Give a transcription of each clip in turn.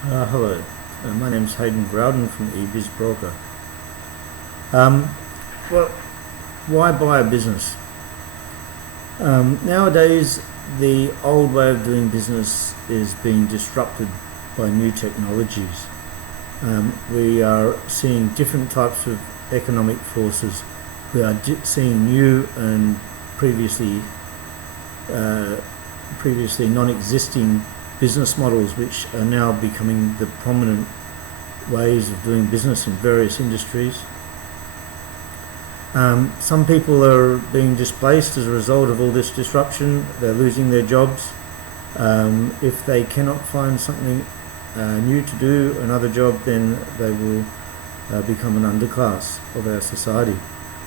Hello, my name's Hayden Growden from ebiz Broker. Um, well, why buy a business? Nowadays, the old way of doing business is being disrupted by new technologies. We are seeing different types of economic forces. We are seeing new and previously non-existing business models which are now becoming the prominent ways of doing business in various industries. Some people are being displaced as a result of all this disruption. They're losing their jobs. If they cannot find something new to do, another job, then they will become an underclass of our society.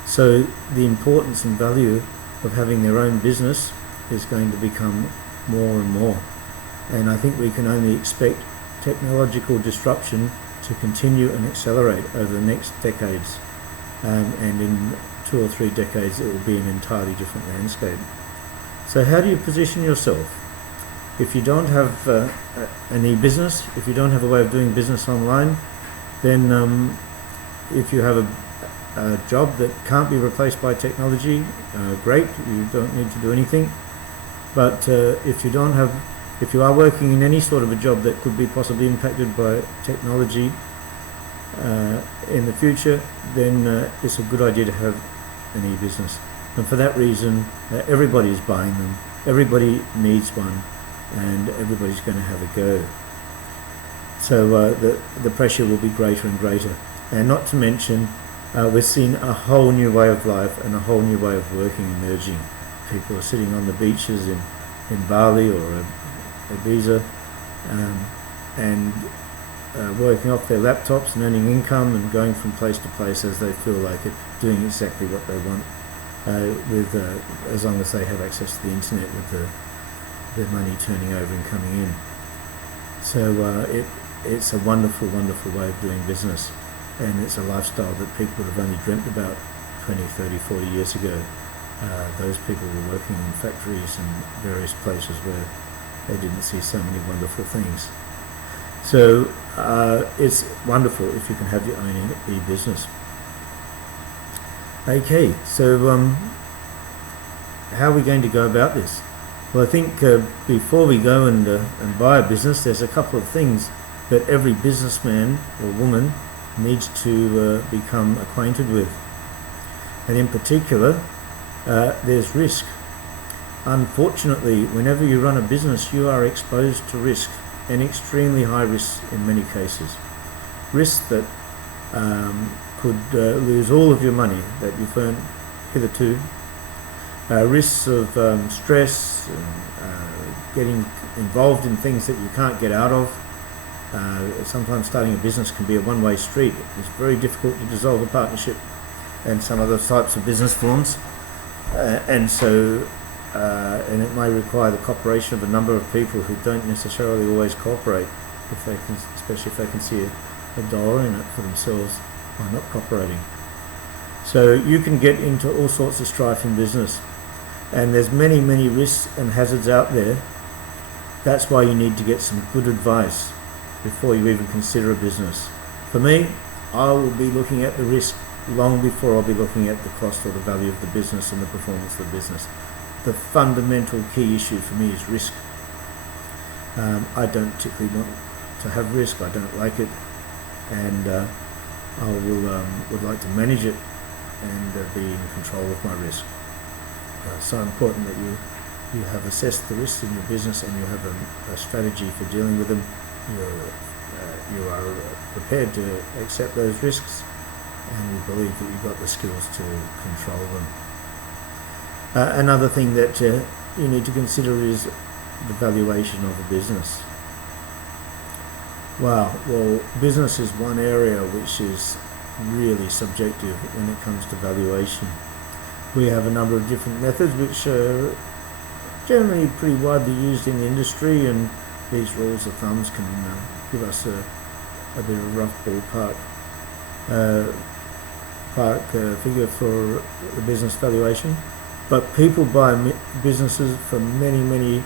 So the importance and value of having their own business is going to become more and more. And I think we can only expect technological disruption to continue and accelerate over the next decades. And in 2 or 3 decades it will be an entirely different landscape. So how do you position yourself? If you don't have an e-business, if you don't have a way of doing business online, then if you have a job that can't be replaced by technology, great, you don't need to do anything. But if you are working in any sort of a job that could be possibly impacted by technology in the future, then it's a good idea to have an e-business. And for that reason, everybody is buying them, everybody needs one, and everybody's going to have a go. So the pressure will be greater and greater. And not to mention, we're seeing a whole new way of life and a whole new way of working emerging. People are sitting on the beaches in Bali or ebiz and working off their laptops and earning income and going from place to place as they feel like it, doing exactly what they want, as long as they have access to the internet with their money turning over and coming in. So it's a wonderful, wonderful way of doing business, and it's a lifestyle that people have only dreamt about 20, 30, 40 years ago. Those people were working in factories and various places where they didn't see so many wonderful things. So it's wonderful if you can have your own e-business. Okay, so how are we going to go about this? Well, I think before we go and buy a business, there's a couple of things that every businessman or woman needs to become acquainted with. And in particular, there's risk. Unfortunately, whenever you run a business, you are exposed to risk, and extremely high risks in many cases. Risks that could lose all of your money that you've earned hitherto. Risks of stress, and getting involved in things that you can't get out of. Sometimes starting a business can be a one-way street. It's very difficult to dissolve a partnership and some other types of business forms. And it may require the cooperation of a number of people who don't necessarily always cooperate, especially if they can see a dollar in it for themselves by not cooperating. So you can get into all sorts of strife in business, and there's many, many risks and hazards out there. That's why you need to get some good advice before you even consider a business. For me, I will be looking at the risk long before I'll be looking at the cost or the value of the business and the performance of the business. The fundamental key issue for me is risk. I don't particularly want to have risk. I don't like it, and I would like to manage it and be in control of my risk. So important that you have assessed the risks in your business and you have a strategy for dealing with them. You are prepared to accept those risks, and you believe that you've got the skills to control them. Another thing that you need to consider is the valuation of a business. Wow, well, business is one area which is really subjective when it comes to valuation. We have a number of different methods which are generally pretty widely used in the industry, and these rules of thumbs can give us a bit of a rough ballpark figure for the business valuation. But people buy businesses for many, many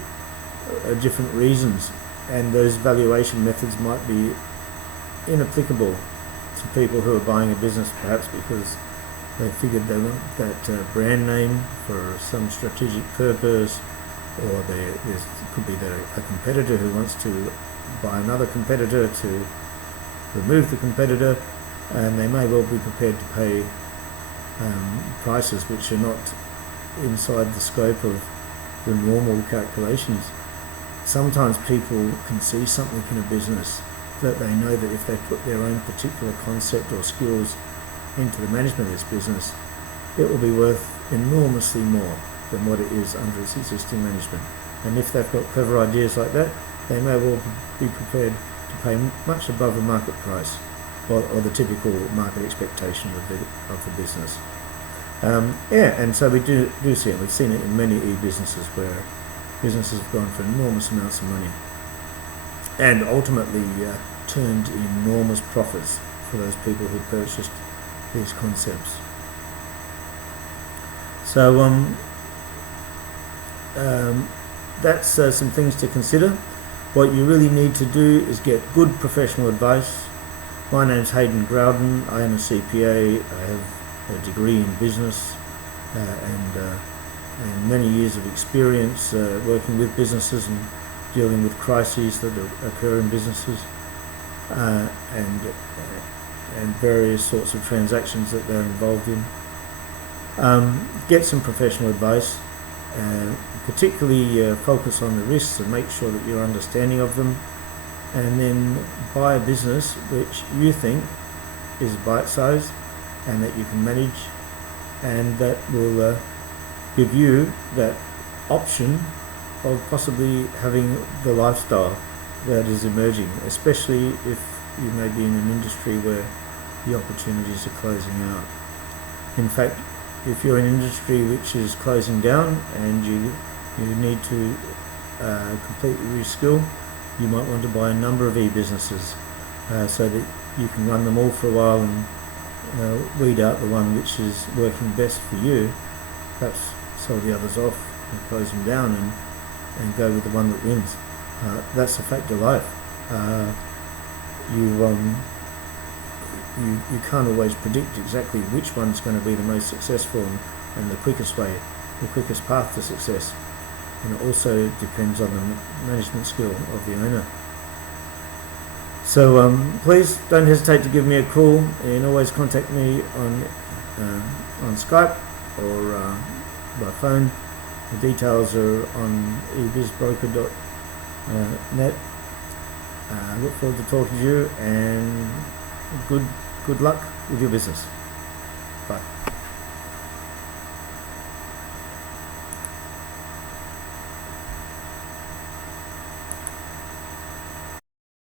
different reasons. and those valuation methods might be inapplicable to people who are buying a business, perhaps because they figured they want that brand name for some strategic purpose, or there could be a competitor who wants to buy another competitor to remove the competitor, and they may well be prepared to pay prices which are not inside the scope of the normal calculations. Sometimes people can see something in a business that they know that if they put their own particular concept or skills into the management of this business, it will be worth enormously more than what it is under its existing management. And if they've got clever ideas like that, they may well be prepared to pay much above the market price, or the typical market expectation of the business. And so we do see it. We've seen it in many e-businesses where businesses have gone for enormous amounts of money and ultimately turned enormous profits for those people who purchased these concepts. So that's some things to consider. What you really need to do is get good professional advice. My name's Hayden Growden. I am a CPA. I have a degree in business and many years of experience working with businesses and dealing with crises that occur in businesses and various sorts of transactions that they're involved in. Get some professional advice, particularly focus on the risks and make sure that you're understanding of them, and then buy a business which you think is bite-sized and that you can manage, and that will give you that option of possibly having the lifestyle that is emerging, especially if you may be in an industry where the opportunities are closing out. In fact, if you're in an industry which is closing down and you need to completely reskill, you might want to buy a number of e-businesses so that you can run them all for a while and weed out the one which is working best for you, perhaps sell the others off and close them down and go with the one that wins. That's a fact of life. You can't always predict exactly which one's going to be the most successful and the quickest path to success. And it also depends on the management skill of the owner. So please don't hesitate to give me a call. You can always contact me on Skype or by phone. The details are on ebizbroker.net. Look forward to talking to you, and good luck with your business. Bye.